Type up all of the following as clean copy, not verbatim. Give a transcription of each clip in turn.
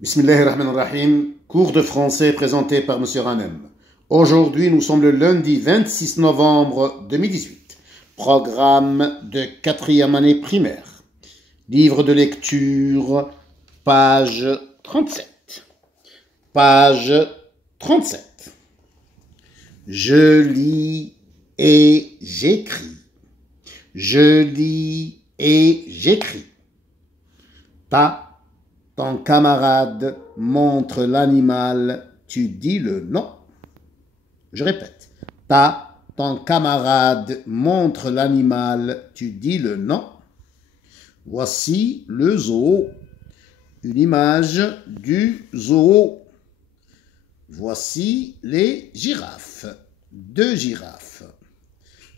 Bismillahirrahmanirrahim, cours de français présenté par M. Ranem. Aujourd'hui, nous sommes le lundi 26 novembre 2018. Programme de 4e année primaire. Livre de lecture, page 37. Page 37. Je lis et j'écris. Je lis et j'écris. Ton camarade montre l'animal, tu dis le nom. Je répète. Ton camarade montre l'animal, tu dis le nom. Voici le zoo. Une image du zoo. Voici les girafes. 2 girafes.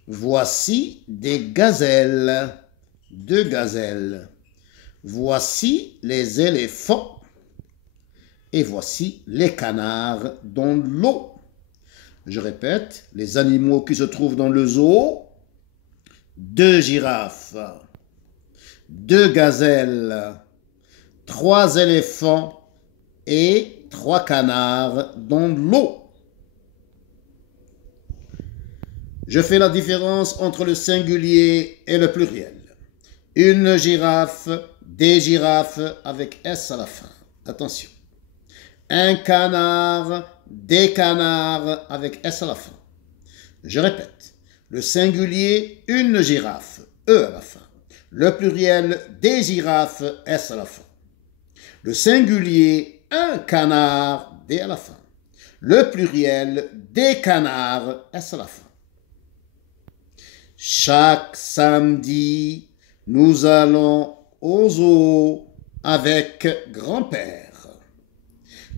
Voici des gazelles. 2 gazelles. Voici les éléphants et voici les canards dans l'eau. Je répète, les animaux qui se trouvent dans le zoo, 2 girafes, 2 gazelles, 3 éléphants et 3 canards dans l'eau. Je fais la différence entre le singulier et le pluriel. Une girafe, des girafes avec S à la fin. Attention. Un canard, des canards avec S à la fin. Je répète. Le singulier, une girafe, E à la fin. Le pluriel, des girafes, S à la fin. Le singulier, un canard, D à la fin. Le pluriel, des canards, S à la fin. Chaque samedi, nous allons au zoo avec grand-père.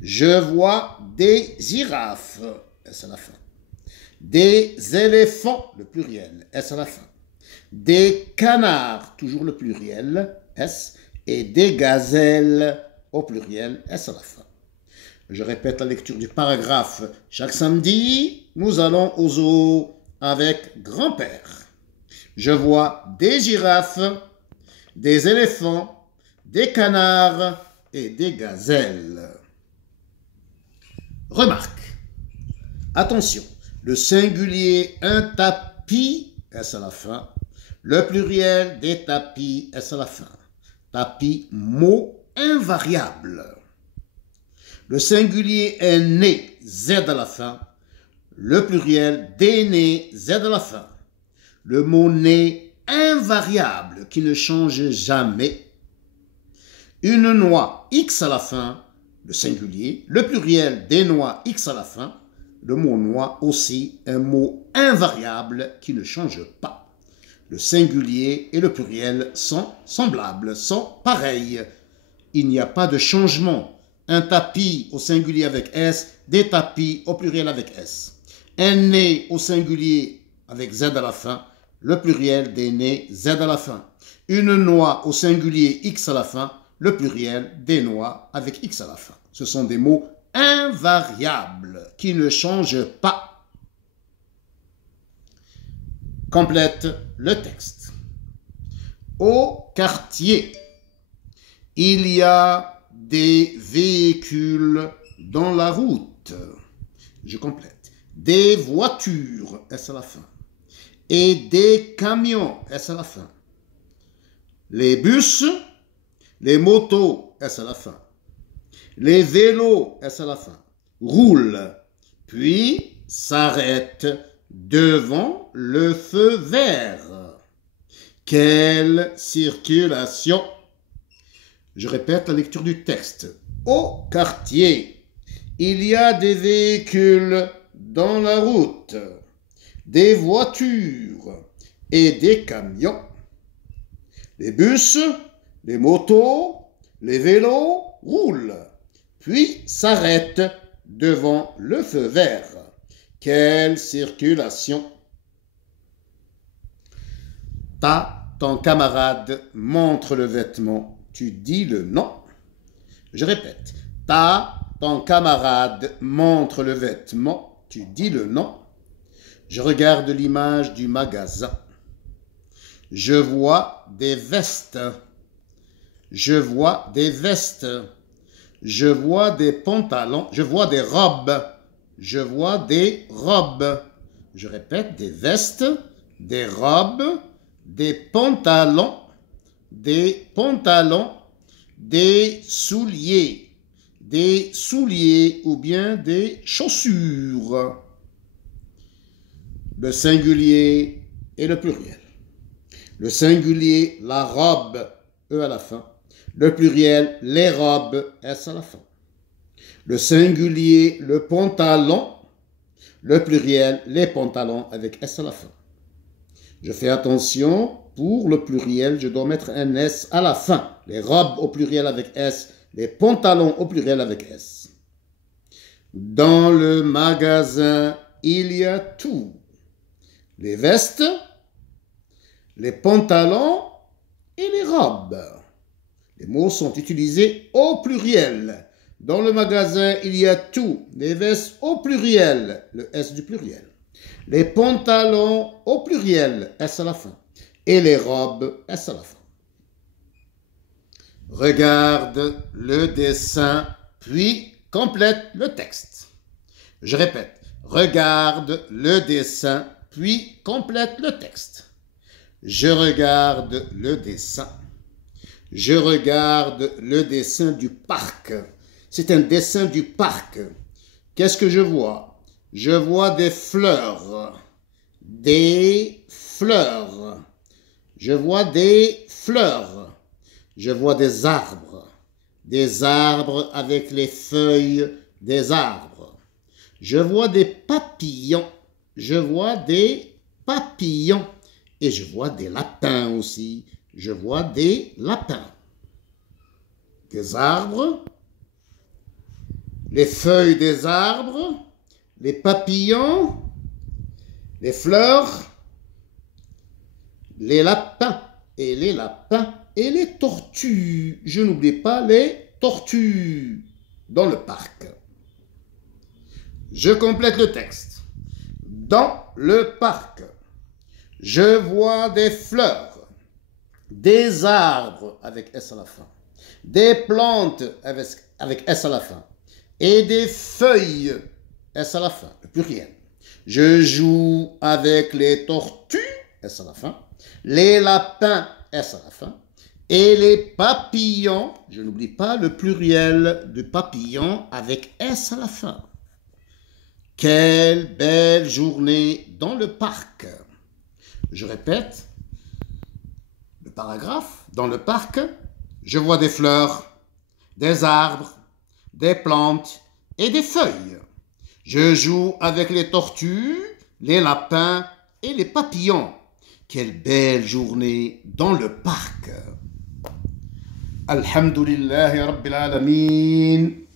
Je vois des girafes, S à la fin. Des éléphants, le pluriel, S à la fin. Des canards, toujours le pluriel, S. Et des gazelles, au pluriel, S à la fin. Je répète la lecture du paragraphe. Chaque samedi, nous allons au zoo avec grand-père. Je vois des girafes, des éléphants, des canards et des gazelles. Remarque. Attention, le singulier, un tapis, S à la fin. Le pluriel, des tapis, S à la fin. Tapis, mot invariable. Le singulier est né, Z à la fin. Le pluriel, des nés, Z à la fin. Le mot né, invariable, qui ne change jamais. Une noix, X à la fin, le singulier. Le pluriel, des noix, X à la fin. Le mot noix aussi, un mot invariable qui ne change pas. Le singulier et le pluriel sont semblables, sont pareils. Il n'y a pas de changement. Un tapis au singulier avec S, des tapis au pluriel avec S. Un nez au singulier avec Z à la fin. Le pluriel des nez, Z à la fin. Une noix au singulier, X à la fin. Le pluriel des noix avec X à la fin. Ce sont des mots invariables qui ne changent pas. Complète le texte. Au quartier, il y a des véhicules dans la route. Je complète. Des voitures, S à la fin. Et des camions, S à la fin. Les bus, les motos, S à la fin. Les vélos, S à la fin, roulent, puis s'arrêtent devant le feu vert. Quelle circulation! Je répète la lecture du texte. Au quartier, il y a des véhicules dans la route, des voitures et des camions. Les bus, les motos, les vélos roulent, puis s'arrêtent devant le feu vert. Quelle circulation! Ton camarade montre le vêtement, tu dis le nom. Je répète. Ton camarade montre le vêtement, tu dis le nom. Je regarde l'image du magasin. Je vois des vestes. Je vois des vestes. Je vois des pantalons. Je vois des robes. Je vois des robes. Je répète, des vestes, des robes, des pantalons, des souliers ou bien des chaussures. Le singulier et le pluriel. Le singulier, la robe, E à la fin. Le pluriel, les robes, S à la fin. Le singulier, le pantalon. Le pluriel, les pantalons avec S à la fin. Je fais attention, pour le pluriel, je dois mettre un S à la fin. Les robes au pluriel avec S, les pantalons au pluriel avec S. Dans le magasin, il y a tout. Les vestes, les pantalons et les robes. Les mots sont utilisés au pluriel. Dans le magasin, il y a tout. Les vestes au pluriel, le S du pluriel. Les pantalons au pluriel, S à la fin. Et les robes, S à la fin. Regarde le dessin, puis complète le texte. Je répète, regarde le dessin, puis complète le texte. Je regarde le dessin. Je regarde le dessin du parc. C'est un dessin du parc. Qu'est-ce que je vois? Je vois des fleurs. Des fleurs. Je vois des fleurs. Je vois des arbres. Des arbres avec les feuilles des arbres. Je vois des papillons. Je vois des papillons. Et je vois des lapins aussi. Je vois des lapins. Des arbres. Les feuilles des arbres. Les papillons. Les fleurs. Les lapins. Et les lapins. Et les tortues. Je n'oublie pas les tortues dans le parc. Je complète le texte. Dans le parc, je vois des fleurs, des arbres avec S à la fin, des plantes avec S à la fin et des feuilles S à la fin, le pluriel. Je joue avec les tortues, S à la fin, les lapins, S à la fin, et les papillons, je n'oublie pas le pluriel de papillon avec S à la fin. Quelle belle journée dans le parc. Je répète le paragraphe. Dans le parc, je vois des fleurs, des arbres, des plantes et des feuilles. Je joue avec les tortues, les lapins et les papillons. Quelle belle journée dans le parc. Alhamdulillahi Rabbil Alamin.